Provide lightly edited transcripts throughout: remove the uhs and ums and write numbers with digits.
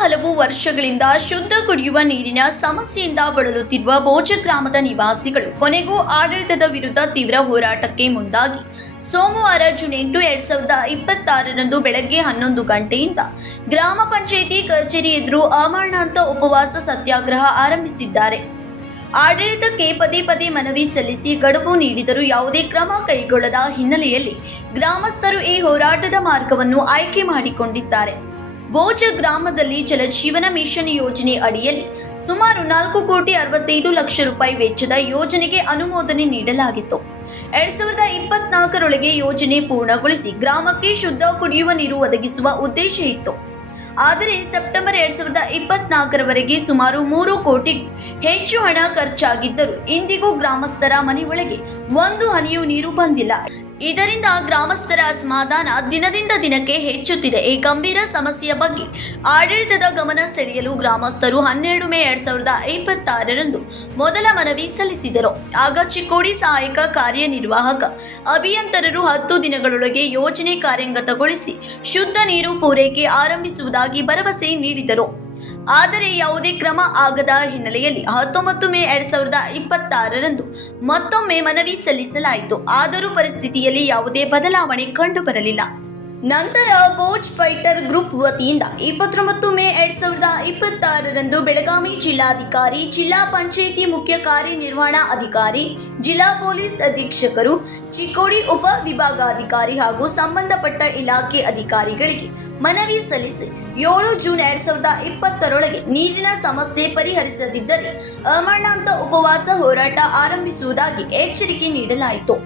ಹಲವು ವರ್ಷಗಳಿಂದ ಶುದ್ಧ ಕುಡಿಯುವ ನೀರಿನ ಸಮಸ್ಯೆಯಿಂದ ಬಳಲುತ್ತಿರುವ ಬೋಜ ಗ್ರಾಮದ ನಿವಾಸಿಗಳು ಕೊನೆಗೂ ಆಡಳಿತದ ವಿರುದ್ಧ ತೀವ್ರ ಹೋರಾಟಕ್ಕೆ ಮುಂದಾಗಿ ಸೋಮವಾರ ಜೂನ್ 8, 2026ರಂದು ಬೆಳಗ್ಗೆ 11 ಗಂಟೆಯಿಂದ ಗ್ರಾಮ ಪಂಚಾಯಿತಿ ಕಚೇರಿ ಎದುರು ಅಮರಣಾಂತ ಉಪವಾಸ ಸತ್ಯಾಗ್ರಹ ಆರಂಭಿಸಿದ್ದಾರೆ. ಆಡಳಿತಕ್ಕೆ ಪದೇ ಪದೇ ಮನವಿ ಸಲ್ಲಿಸಿ ಗಡುವು ನೀಡಿದರೂ ಯಾವುದೇ ಕ್ರಮ ಕೈಗೊಳ್ಳದ ಹಿನ್ನೆಲೆಯಲ್ಲಿ ಗ್ರಾಮಸ್ಥರು ಈ ಹೋರಾಟದ ಮಾರ್ಗವನ್ನು ಆಯ್ಕೆ ಮಾಡಿಕೊಂಡಿದ್ದಾರೆ. ಬೋಜ ಗ್ರಾಮದಲ್ಲಿ ಜಲಜೀವನ ಮಿಷನ್ ಯೋಜನೆ ಅಡಿಯಲ್ಲಿ ಸುಮಾರು 4,65,00,000 ರೂಪಾಯಿ ವೆಚ್ಚದ ಯೋಜನೆಗೆ ಅನುಮೋದನೆ ನೀಡಲಾಗಿತ್ತು. 2024ರೊಳಗೆ ಯೋಜನೆ ಪೂರ್ಣಗೊಳಿಸಿ ಗ್ರಾಮಕ್ಕೆ ಶುದ್ಧ ಕುಡಿಯುವ ನೀರು ಒದಗಿಸುವ ಉದ್ದೇಶ ಇತ್ತು. ಆದರೆ ಸೆಪ್ಟೆಂಬರ್ 2024ರವರೆಗೆ ಸುಮಾರು 3 ಕೋಟಿ ಹೆಚ್ಚು ಹಣ ಖರ್ಚಾಗಿದ್ದರೂ ಇಂದಿಗೂ ಗ್ರಾಮಸ್ಥರ ಮನೆಯೊಳಗೆ ಒಂದು ಹನಿಯೂ ನೀರು ಬಂದಿಲ್ಲ. ಇದರಿಂದ ಗ್ರಾಮಸ್ಥರ ಅಸಮಾಧಾನ ದಿನದಿಂದ ದಿನಕ್ಕೆ ಹೆಚ್ಚುತ್ತಿದೆ. ಈ ಗಂಭೀರ ಸಮಸ್ಯೆಯ ಬಗ್ಗೆ ಆಡಳಿತದ ಗಮನ ಸೆಳೆಯಲು ಗ್ರಾಮಸ್ಥರು 12 ಮೇ 2026ರಂದು ಮೊದಲ ಮನವಿ ಸಲ್ಲಿಸಿದರು. ಆಗ ಚಿಕ್ಕೋಡಿ ಸಹಾಯಕ ಕಾರ್ಯನಿರ್ವಾಹಕ ಅಭಿಯಂತರರು 10 ದಿನಗಳೊಳಗೆ ಯೋಜನೆ ಕಾರ್ಯಗತಗೊಳಿಸಿ ಶುದ್ಧ ನೀರು ಪೂರೈಕೆ ಆರಂಭಿಸುವುದಾಗಿ ಭರವಸೆ ನೀಡಿದರು. ಆದರೆ ಯಾವುದೇ ಕ್ರಮ ಆಗದ ಹಿನ್ನೆಲೆಯಲ್ಲಿ 19 ಮೇ 2026ರಂದು ಮತ್ತೊಮ್ಮೆ ಮನವಿ ಸಲ್ಲಿಸಲಾಯಿತು. ಆದರೂ ಪರಿಸ್ಥಿತಿಯಲ್ಲಿ ಯಾವುದೇ ಬದಲಾವಣೆ ಕಂಡುಬರಲಿಲ್ಲ. ನಂತರ ಬೋಜ್ ಫೈಟರ್ ಗ್ರೂಪ್ ವತಿಯಿಂದ 29 ಮೇ 2026ರಂದು ಬೆಳಗಾವಿ ಜಿಲ್ಲಾಧಿಕಾರಿ, ಜಿಲ್ಲಾ ಪಂಚಾಯಿತಿ ಮುಖ್ಯ ಕಾರ್ಯನಿರ್ವಹಣಾ ಅಧಿಕಾರಿ, ಜಿಲ್ಲಾ ಪೊಲೀಸ್ ಅಧೀಕ್ಷಕರು, ಚಿಕ್ಕೋಡಿ ಉಪ ವಿಭಾಗಾಧಿಕಾರಿ ಹಾಗೂ ಸಂಬಂಧಪಟ್ಟ ಇಲಾಖೆ ಅಧಿಕಾರಿಗಳಿಗೆ ಮನವಿ ಸಲ್ಲಿಸಿ 7 ಜೂನ್ 2020ರೊಳಗೆ ನೀರಿನ ಸಮಸ್ಯೆ ಪರಿಹರಿಸದಿದ್ದರೆ ಅಮರಣಾಂತ ಉಪವಾಸ ಹೋರಾಟ ಆರಂಭಿಸುವುದಾಗಿ ಎಚ್ಚರಿಕೆ ನೀಡಲಾಯಿತು.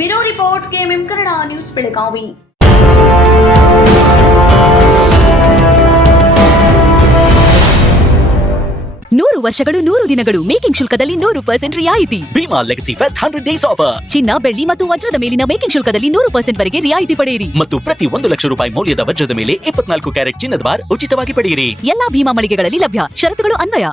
Bureau report KMM Kannada news Belagavi. 100 ವರ್ಷಗಳು 100 ದಿನಗಳು ಮೇಕಿಂಗ್ ಶುಲ್ಕದಲ್ಲಿ 100% ರಿಯಾಯಿತಿ. Bhima legacy fest 100 days offer. ಚಿನ್ನ, ಬೆಳ್ಳಿ ಮತ್ತು ವಜ್ರದ ಮೇಲಿನ ಮೇಕಿಂಗ್ ಶುಲ್ಕದಲ್ಲಿ 100% ವರೆಗೆ ರಿಯಾಯಿತಿ ಪಡೆಯಿರಿ. ಮತ್ತು ಪ್ರತಿ 1 ಲಕ್ಷ ರೂಪಾಯಿ ಮೌಲ್ಯದ ವಜ್ರದ ಮೇಲೆ 24 ಕ್ಯಾರೆಟ್ ಚಿನ್ನದ ಬಾರ್ ಉಚಿತವಾಗಿ ಪಡೆಯಿರಿ. ಎಲ್ಲಾ ಭೀಮಾ ಮಳಿಗೆಗಳಲ್ಲಿ ಲಭ್ಯ. ಷರತ್ತುಗಳು ಅನ್ವಯ.